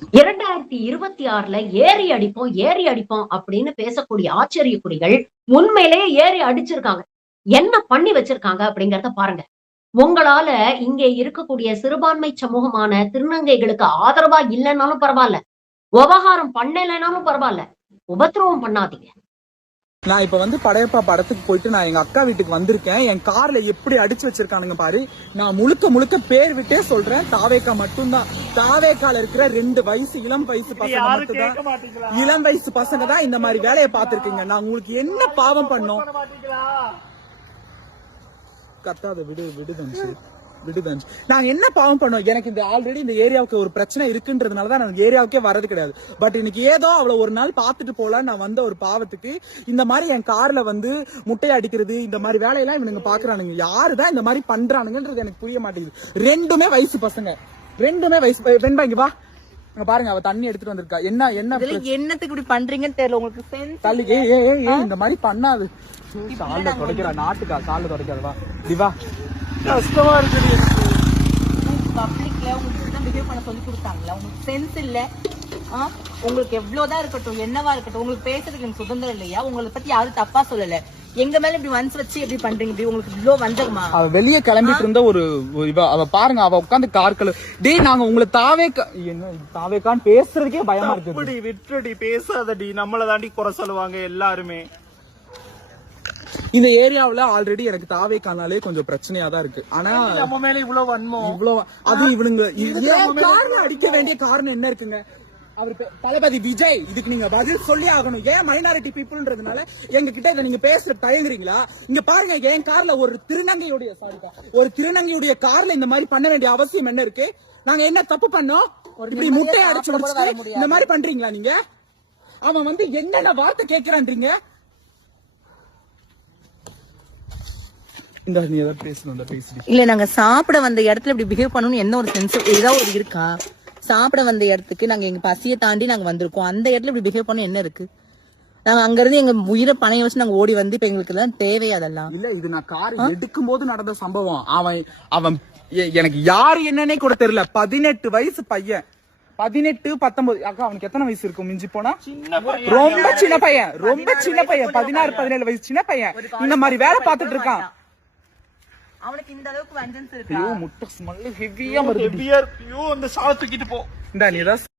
2026ல ஏரி அடிப்போம் அப்படின்னு பேசக்கூடிய ஆச்சரிய குடிகள் உண்மையிலேயே ஏறி அடிச்சிருக்காங்க. என்ன பண்ணி வச்சிருக்காங்க அப்படிங்கறத பாருங்க. உங்களால இங்கே இருக்கக்கூடிய சிறுபான்மை சமூகமான திருநங்கைகளுக்கு ஆதரவா இல்லைன்னாலும் பரவாயில்ல. உபகாரம் பண்ணலைனாலும் பரவாயில்ல. உபத்திரவம் பண்ணாதீங்க. நான் இப்ப வந்து படையப்பா படத்துக்கு போயிட்டு நான் எங்க அக்கா வீட்டுக்கு வந்திருக்கேன். என் கார்ல எப்படி அடிச்சு வச்சிருக்கானுங்க பாரு. நான் முழுக்க பேர் விட்டே சொல்றேன். தாவேக்கா மட்டும்தான். தாவேக்கால இருக்கிற 2 வயசு இளம் வயசு பசங்க மட்டும்தான். இளம் வயசு பசங்க தான் இந்த மாதிரி வேலையை பார்த்திருக்கீங்க. நான் உங்களுக்கு என்ன பாவம் பண்ணோம்? கத்தாத விடுதஞ்சு. நாங்க என்ன பாவம் பண்ணோம்? எனக்கு இந்த ஆல்ரெடி இந்த ஏரியாவுக்கு ஒரு பிரச்சனை இருக்குன்றதுனாலதான் நான் ஏரியாவுக்கே வரது கிடையாது. பட் இன்னைக்கு ஏதோ அவளை ஒரு நாள் பாத்துட்டு போலாம் நான் வந்த ஒரு பாவத்துக்கு இந்த மாதிரி என் கார்ல வந்து முட்டையை அடிக்கிறது இந்த மாதிரி வேலையெல்லாம் இவனுங்க பாக்குறானுங்க. யாருதான் இந்த மாதிரி பண்றானுங்கன்றது எனக்கு புரிய மாட்டேங்குது. 2மே வயசு பசங்க. 2மே வயசு. வெண்பா இங்க வா. பாருங்க அவ தண்ணி எடுத்துட்டு வந்திருக்கா. என்னத்துக்கு இப்படி பண்றீங்கன்னு தெரியல உங்களுக்கு. இந்த மாதிரி பண்ணாது. சால்ல தொடக்கிறா. நாட்டுக்கா சால்ல தொடக்காதவா திவா. கஷ்டமா இருக்கு. பப்ளிக்ல உங்களுக்கு பிஹேவ் பண்ண சொல்லி கொடுத்தாங்களா? உங்களுக்கு சென்ஸ் இல்ல? உங்களுக்கு எவ்வளவுதான் இருக்கட்டும், என்னவா இருக்கட்டும், உங்களுக்கு பேசுறதுக்கு எனக்கு சுதந்திரம் இல்லையா? உங்களை பத்தி யாரும் தப்பா சொல்லல. எங்க மேல இப்படி மனசு வச்சு எப்படி பண்றீங்க? உங்களுக்கு இவ்வளவு வந்தகுமா? அவ வெளியே கிளம்பிட்டு இருந்த ஒரு அவ பாருங்க, அவ உட்காந்து கார்கல டேய் நாங்க உங்களை தாவேக்கான்னு பேசுறதுக்கே பயமா இருக்கு. அப்படி விட்டுடி, பேசாதடி. நம்மள தாண்டி குறை சொல்லுவாங்க எல்லாருமே. இந்த ஏரியாவுல ஆல்ரெடி எனக்கு தாவேக்கானாலே கொஞ்சம் பிரச்சனையா தான் இருக்கு. ஆனா நம்ம மேல இவ்வளவு வன்மம், அது இவனுங்க அடிக்க வேண்டிய காரணம் என்ன இருக்குங்க? அவரு தளபதி விஜய், இதுக்கு நீங்க பதில் சொல்லி ஆகணும். ஏன் மைனாரிட்டி பீப்புள்ன்றதுனால எங்க கிட்ட இதை நீங்க பேசுற தயங்குறீங்களா? இங்க பாருங்க, என் கார்ல ஒரு திருநங்கையுடைய கார்ல இந்த மாதிரி பண்ண வேண்டிய அவசியம் என்ன இருக்கு? நாங்க என்ன தப்பு பண்ணோம்? இப்படி முட்டையை அடிச்சு இந்த மாதிரி பண்றீங்களா நீங்க? அவன் வந்து என்னென்ன வார்த்தை கேட்கிறான்றீங்க? இல்ல, நாங்க சாப்பிட வந்த இடத்துல இப்படி பிஹேவ் பண்ணணும் என்ன ஒரு சென்ஸ் ஏதாவது ஒரு இருக்கா? சாப்பிட வந்த இடத்துக்கு நாங்க எங்க பசியை தாண்டி நாங்க வந்திருக்கோம். அந்த இடத்துல இப்படி பிஹேவ் பண்ண என்ன இருக்கு? நாங்க அங்க இருந்து எங்க உயிரை பணைய வச்சு நாங்க ஓடி வந்து இப்ப எங்களுக்கு எல்லாம் தேவையா அதெல்லாம்? இல்ல, இது நான் கார் எடுக்கும் போது நடந்த சம்பவம். அவன் எனக்கு யாரு என்னன்னே கூட தெரியல. 18 வயசு பையன். 18, 19. அக்கா அவனுக்கு எத்தனை வயசு இருக்கும் மிஞ்சி போனா? ரொம்ப சின்ன பையன். 16, 17 வயசு சின்ன பையன் இந்த மாதிரி வேலை பார்த்துட்டு இருக்கான். அவனுக்கு இந்த அளவுக்கு வெஞ்சன்ஸ் இருக்கு. ஐயோ முட்டை ஸ்மெல் ஹெவியா வருது. அந்த சாலை தூக்கிட்டு போ. இந்த நீ